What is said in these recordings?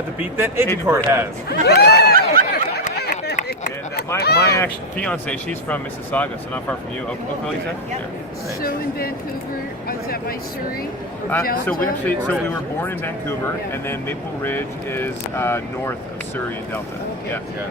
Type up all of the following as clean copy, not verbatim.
got the beat that Agincourt has. And my fiance, she's from Mississauga, so not far from you. Oakville, you said? Yeah. So in Vancouver, is that by Surrey? So we were born in Vancouver, and then Maple Ridge is north of Surrey and Delta. Okay. Yeah.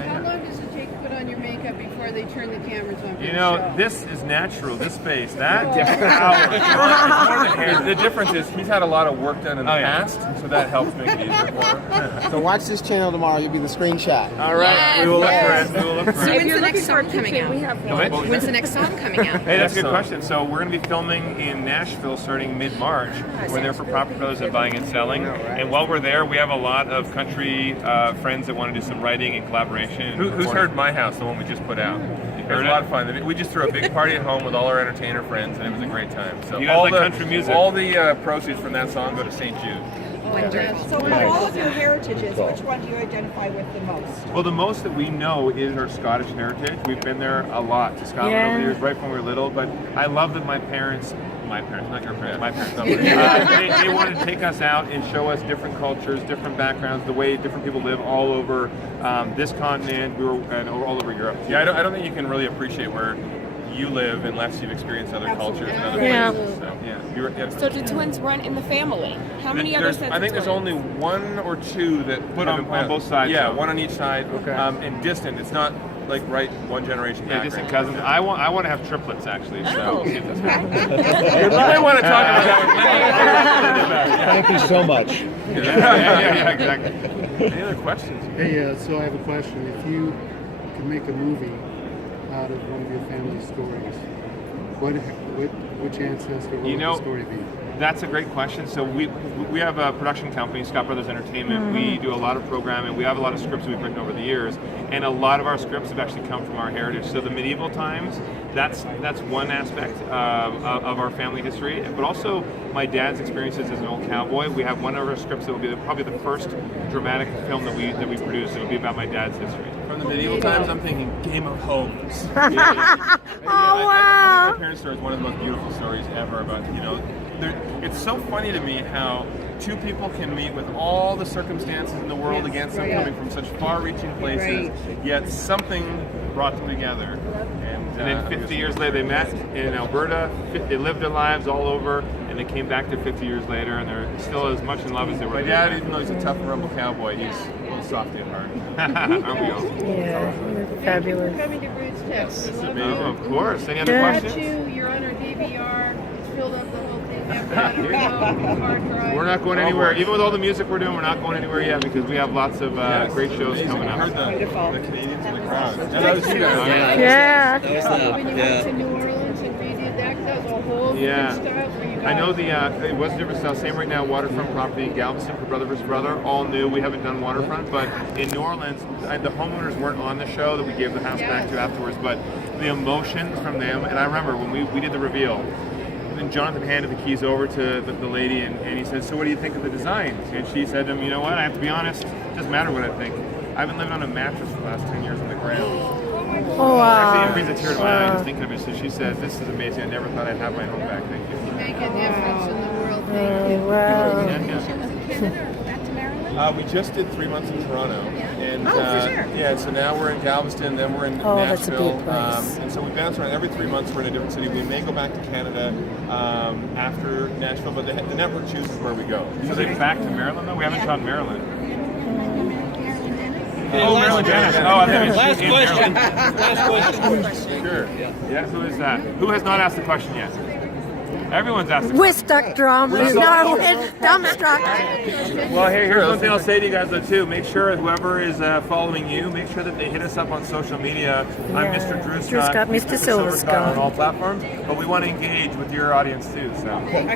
How long does it take to put on your makeup before they turn the cameras on? For You the know, show? this is natural. This face, that hours. The difference is he's had a lot of work done in the past, so that helps make it easier for him. So watch this channel tomorrow. You'll be the screenshot. All right, Yes, we will look yes. for it. We will look for So it. when's the next song coming out? When's the next song coming out? Hey, that's a good question. So we're going to be filming in Nashville starting mid-March. We're there for Property Brothers at Buying and Selling. And while we're there, we have a lot of country friends that want to do some writing and collaboration. Who's heard My House, the one we just put out? It was a lot of fun. We just threw a big party at home with all our entertainer friends, and it was a great time. So You guys like country music? All the proceeds from that song go to St. Jude. So of all of your heritages, which one do you identify with the most? Well, the most that we know is our Scottish heritage. We've been there a lot to Scotland over the years, right from when we were little. But I love that my parents, not your parents, my parents, they wanted to take us out and show us different cultures, different backgrounds, the way different people live all over this continent, and all over Europe. Yeah, I don't think you can really appreciate where you live unless you've experienced other cultures and other Yeah. places. So, yeah. So do twins run in the family? How many other sets I think of there's twins? only one or two that Put on both sides, Yeah, so. one on each side. Okay. And distant. It's not like one generation Yeah, back. distant cousins. I want to have triplets actually. So Oh. we'll see if that's right. You might want to talk about that. Thank you so much. Yeah, exactly. Any other questions? Hey, so I have a question. If you could make a movie out of one of your family stories, which ancestor would the story be? That's a great question. So we have a production company, Scott Brothers Entertainment. We do a lot of programming. We have a lot of scripts we've written over the years, and a lot of our scripts have actually come from our heritage. So the medieval times, that's one aspect of our family history, but also my dad's experiences as an old cowboy. We have one of our scripts that will be probably the first dramatic film that we produce. It will be about my dad's history. From the medieval times, I'm thinking Game of Homes. Oh, wow. My parents' story is one of the most beautiful stories ever about, it's so funny to me how two people can meet with all the circumstances in the world against them, coming from such far-reaching places, yet something brought them together. And then 50 years later, they met in Alberta. They lived their lives all over, and they came back there 50 years later, and they're still as much in love as they were. My dad, even though he's a tough and rumble cowboy, he's a little softy at heart. Aren't we all? Yeah, fabulous. Coming to Rootstech. We love you. Oh, of course. Any other Got questions? you. You're on our DVR. It's filled up the whole thing. We have to let her go. Hard drive. We're not going anywhere. Even with all the music we're doing, we're not going anywhere yet because we have lots of great shows coming I heard up. the Canadians in the crowd. That was you guys. Yeah. When you went to New Orleans and redid that was a whole different style for you guys. I know it was a different style. Same right now, waterfront property in Galveston for Brother vs. Brother, all new. We haven't done waterfront, but in New Orleans, the homeowners weren't on the show that we gave the house back to afterwards, but the emotions from them, and I remember when we did the reveal, and Jonathan handed the keys over to the lady, and he said, "So what do you think of the design?" And she said to him, "You know what, I have to be honest, it doesn't matter what I think. I've been living on a mattress for the last 10 years on the ground." Oh, wow. Actually, it brings a tear to my eye just thinking of it. So she said, "This is amazing. I never thought I'd have my home back. Thank you." You make a difference in the world. Thank you. Wow. Back to Maryland? We just did 3 months in Toronto, and Oh, for sure. yeah. So now we're in Galveston, then we're in that's a Nashville, big place. and so we bounce around. Every 3 months we're in a different city. We may go back to Canada after Nashville, but the network chooses where we go. So they back to Maryland though? We haven't shot in Maryland. Oh, Maryland Dennis. Oh, I thought it was Last in question. Maryland. Last question. Sure. Yeah, who is that? Who has not asked the question yet? Everyone's asked the We're stuck drum. No, we're dumbstruck. Well, here's one thing I'll say to you guys though too. Make sure whoever is following you, make sure that they hit us up on social media. I'm Mr. Drew Scott, Mr. Silver Scott. on all platforms. But we want to engage with your audience too. So. Yeah.